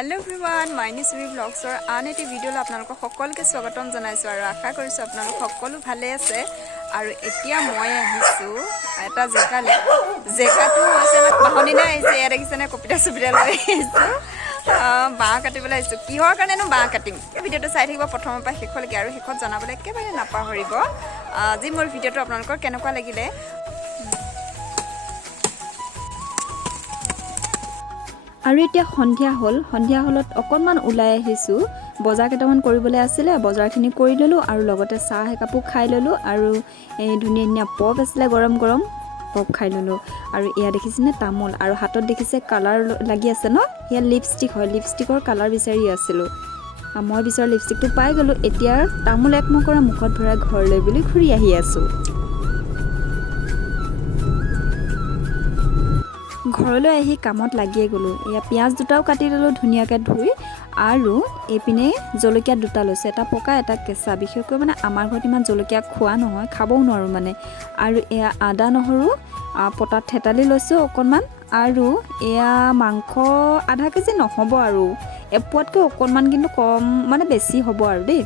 Hello everyone माइनिसवी ब्लॉग्सर आन eighty video आपलोक सकलोके स्वागतम जनाइছো আৰু আশা কৰিছো আপোনালোক সকলো ভালে আছে আৰু এতিয়া মই আহিছো এটা জেগাটো হৈছে বাহনিনা আহিছে ইয়াত দেখিছেনে কপিতা সুবিধা লৈ আহিছো বাহ কাটিবলৈ আহিছো কিহৰ কাৰণেনো বাহ কাটিম এই ভিডিওটো চাই থাকিব প্ৰথমৰ পৰা শেষলৈকে আৰু শেষত জনাবলৈ একেবাৰে নাপাহৰিব আজি মোৰ ভিডিওটো আপোনালোকৰ কেনেকুৱা লাগিলে আৰু এতিয়া সন্ধিয়া হলত অকনমান ওলাই আহিছো বজাৰ কেইটামান কৰিবলৈ আছিলে বজাৰখিনি কৰি ললো আৰু লগতে চাহ একাপো খাই ললো আৰু এই ধুনীয়া পপ আছিল গৰম পপ খাই ললো আৰু এয়া দেখিছেনে তামোল আৰু হাতত দেখিছে কালাৰ লাগি আছে ন ইয়া লিপষ্টিক হয় লিপষ্টিকৰ কালাৰ বিচাৰি আছিলো মই বিচাৰ লিপষ্টিকটো পাই গলো এতিয়া তামোল এক মকৰা মুখত ভৰাই ঘৰলৈ বুলি ঘূৰি আহি আছো ঘৰলৈ আহি কামত লাগিয়ে গলো এয়া পিয়াজ দুটাও কাটি ললো ধুনীয়াকৈ ধুই আৰু এপিনে জলকীয়া দুটা লৈছে এটা পকা এটা কেঁচা বিশেষকৈ মানে আমাৰ ঘৰত ইমান জলকীয়া খোৱা নহয় খাবও নোৱাৰো মানে আৰু এয়া আদা নহৰু পটাত থেতালি লৈছো অকনমান আৰু এয়া মাংস আধা কেজি নহব আৰু এপোৱাতকৈ অকনমান কিন্তু কম মানে বেছি হ'ব আৰু দেই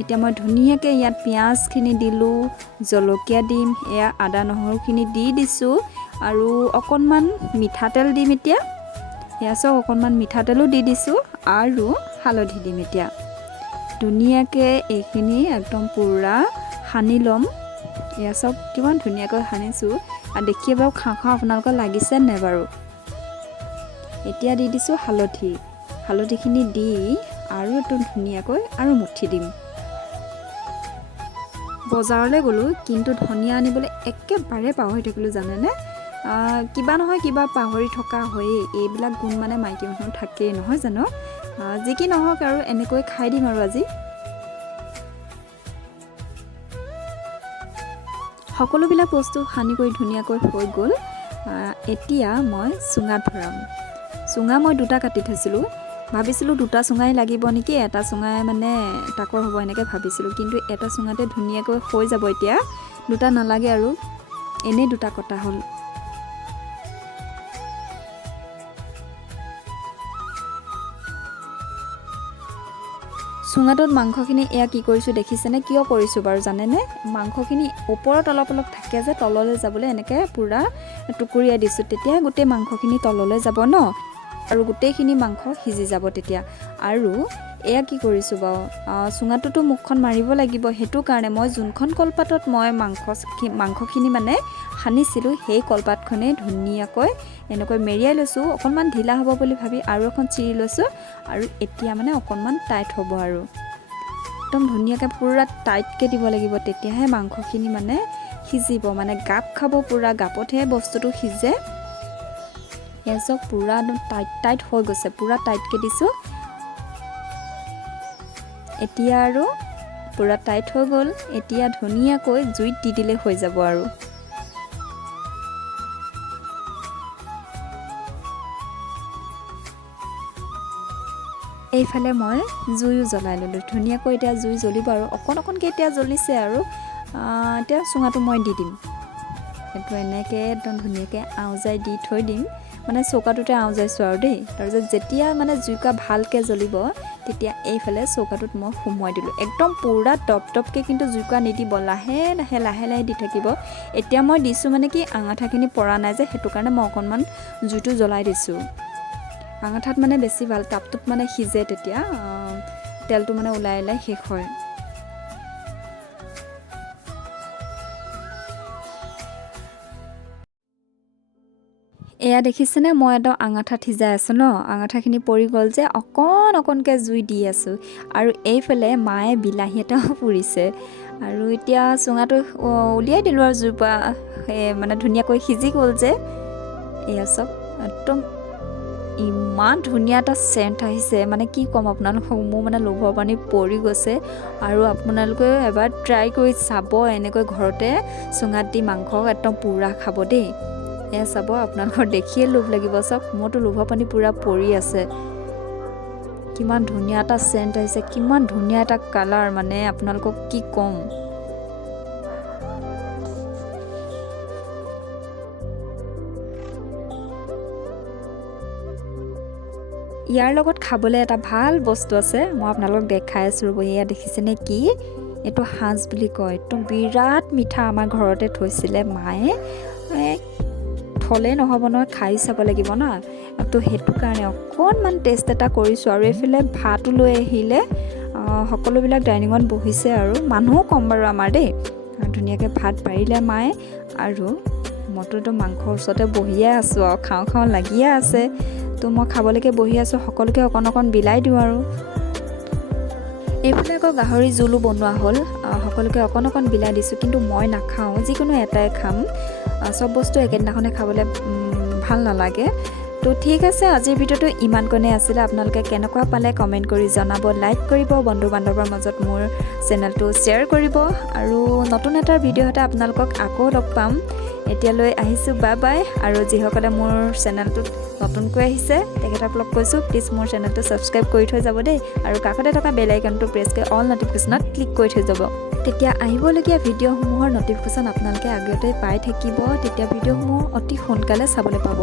এতিয়া মই ধুনীয়াকৈ ইয়াত পিয়াজখিনি দিলো জলকীয়া দিম এয়া আদা নহৰুখিনি দিছো আৰু অকনমান মিঠাতেল দিম এতিয়া এয়া সব অকনমান মিঠাতেলো দিছো আৰু হালধি দিম এতিয়া ধুনীয়াকৈ এইখিনি একদম পুৰা সানি লম এয়া সব কিমান ধুনীয়াকৈ সানিছো আৰু দেখিয়ে বাৰু খাওঁ আপোনালোকৰ লাগিছে নে বাৰু এতিয়া দিছো হালধিখিনি দি আৰু একদম ধুনীয়াকৈ আৰু মুঠি দিম বজাৰলৈ গলো কিন্তু ধনিয়া আনিবলৈ একেবাৰে পাহৰি থাকিলো জানেনে কিবা নহয় কিবা পাহৰি থকা হয়ে এইবিলাক গুণ মানে মাইকী মানুহৰ থাকেই নহয় জানো যি কি নহওক আৰু এনেকৈ খাই দিম আৰু আজি সকলোবিলাক বস্তু সানি কৰি ধুনীয়াকৈ হৈ গ'ল এতিয়া মই চুঙাত ভৰাম চুঙা মই দুটা কাটি থৈছিলোঁ ভাবিছিলোঁ দুটা চুঙাই লাগিব নেকি এটা চুঙাই মানে তাকৰ হ'ব এনেকৈ ভাবিছিলোঁ কিন্তু এটা চুঙাতে ধুনীয়াকৈ হৈ যাব এতিয়া দুটা নালাগে আৰু এনেই দুটা কটা হ'ল চুঙাটোত মাংসখিনি এয়া কি কৰিছোঁ দেখিছেনে কিয় কৰিছোঁ বাৰু জানেনে মাংসখিনি ওপৰত অলপ থাকে যে তললৈ যাবলৈ এনেকৈ পুৰা টুকুৰিয়াই দিছোঁ তেতিয়াহে গোটেই মাংসখিনি তললৈ যাব ন আৰু গোটেইখিনি মাংস সিজি যাব তেতিয়া আৰু এয়া কি কৰিছোঁ বাৰু চুঙাটোতো মুখখন মাৰিব লাগিব সেইটো কাৰণে মই যোনখন কলপাতত মই মাংসখিনি মানে সানিছিলোঁ সেই কলপাতখনে ধুনীয়াকৈ এনেকৈ মেৰিয়াই লৈছোঁ অকণমান ঢিলা হ'ব বুলি ভাবি আৰু এখন চিৰি লৈছোঁ আৰু এতিয়া মানে অকণমান টাইট হ'ব আৰু একদম ধুনীয়াকৈ পুৰা টাইটকৈ দিব লাগিব তেতিয়াহে মাংসখিনি মানে সিজিব মানে গাপ খাব পুৰা গাপতহে বস্তুটো সিজে এসব পুৰা টাইট হৈ গৈছে পুৰা টাইটকৈ দিছোঁ এতিয়া আৰু পুৰা টাইট হৈ গ'ল এতিয়া ধুনীয়াকৈ জুইত দি দিলে হৈ যাব আৰু এইফালে মই জুইও জ্বলাই ল'লোঁ ধুনীয়াকৈ এতিয়া জুই জ্বলিব আৰু অকণকৈ এতিয়া জ্বলিছে আৰু এতিয়া চুঙাটো মই দি দিম সেইটো এনেকৈ একদম ধুনীয়াকৈ আওজাই দি থৈ দিম মানে চৌকাটোতে আওজাইছোঁ আৰু দেই তাৰপিছত যেতিয়া মানে জুইকা ভালকৈ জ্বলিব তেতিয়া এইফালে চৌকাটোত মই সুমুৱাই দিলোঁ একদম পুৰা টপকৈ কিন্তু জুইকা নিদিব লাহে লাহে দি থাকিব এতিয়া মই দিছোঁ মানে কি আঙঠাখিনি পৰা নাই যে সেইটো কাৰণে মই অকণমান জুইটো জ্বলাই দিছোঁ আঙঠাত মানে বেছি ভাল তাপটোত মানে সিজে তেতিয়া তেলটো মানে ওলাই শেষ হয় এয়া দেখিছেনে মই এটা আঙঠাত সিজাই আছোঁ ন আঙঠাখিনি পৰি গ'ল যে অকণকৈ জুই দি আছোঁ আৰু এইফালে মায়ে বিলাহী এটাও পুৰিছে আৰু এতিয়া চুঙাটো উলিয়াই দিলোঁ আৰু জুইৰ পৰা মানে ধুনীয়াকৈ সিজি গ'ল যে এয়া চব একদম ইমান ধুনীয়া এটা চেণ্ট আহিছে মানে কি ক'ম আপোনালোকক মোৰ মানে লোভৰ পানী পৰি গৈছে আৰু আপোনালোকেও এবাৰ ট্ৰাই কৰি চাব এনেকৈ ঘৰতে চুঙাত দি মাংস একদম পুৰা খাব দেই এয়া চাব আপোনালোকৰ দেখিয়ে লোভ লাগিব চাওক মোৰতো লোভৰ পানী পুৰা পৰি আছে কিমান ধুনীয়া এটা চেণ্ট আহিছে কিমান ধুনীয়া এটা কালাৰ মানে আপোনালোকক কি ক'ম ইয়াৰ লগত খাবলৈ এটা ভাল বস্তু আছে, মই আপোনালোকক দেখাই আছোঁ ৰ'ব। এয়া দেখিছেনে কি? এইটো সাঁজ বুলি কয়। একদম বিৰাট মিঠা, আমাৰ ঘৰতে থৈছিলে মায়ে। থ'লে নহ'ব নহয়, খাই চাব লাগিব না। তো সেইটো কাৰণে অকণমান টেষ্ট এটা কৰিছোঁ। আৰু এইফালে ভাতো লৈ আহিলে, সকলোবিলাক ডাইনিঙত বহিছে আৰু মানুহো কম বাৰু আমাৰ দেই। ধুনীয়াকৈ ভাত পাৰিলে মায়ে, আৰু মইতো মাংসৰ ওচৰতে বহিয়ে আছোঁ আৰু খাওঁ খাওঁ লাগিয়ে আছে। তো মই খাবলৈকে বহি আছোঁ, সকলোকে অকণ অকণ বিলাই দিওঁ আৰু। এইফালে আকৌ গাহৰি জোলো বনোৱা হ'ল, সকলোকে অকণ অকণ বিলাই দিছোঁ। কিন্তু মই নাখাওঁ, যিকোনো এটাই খাম। চব বস্তু একেদিনাখনে খাবলৈ ভাল নালাগে। তো ঠিক আছে, আজিৰ ভিডিঅ'টো ইমানকণে আছিলে। আপোনালোকে কেনেকুৱা পালে কমেণ্ট কৰি জনাব, লাইক কৰিব, বন্ধু বান্ধৱৰ মাজত মোৰ চেনেলটো শ্বেয়াৰ কৰিব। আৰু নতুন এটা ভিডিঅ'তে আপোনালোকক আকৌ লগ পাম। এতিয়ালৈ আহিছোঁ, বাই বাই। আৰু যিসকলে মোৰ চেনেলটোত নতুনকৈ আহিছে তেখেতসকলক কৈছোঁ, প্লিজ মোৰ চেনেলটো ছাবস্ক্ৰাইব কৰি থৈ যাব দেই। আৰু কাষতে থকা বেল আইকনটো প্ৰেছ কৰি অল নটিফিকেশ্যনত ক্লিক কৰি থৈ যাব। তেতিয়া আহিবলগীয়া ভিডিঅ'সমূহৰ নটিফিকেশ্যন আপোনালোকে আগতেই পাই থাকিব। তেতিয়া ভিডিঅ'সমূহ অতি সোনকালে চাবলৈ পাব।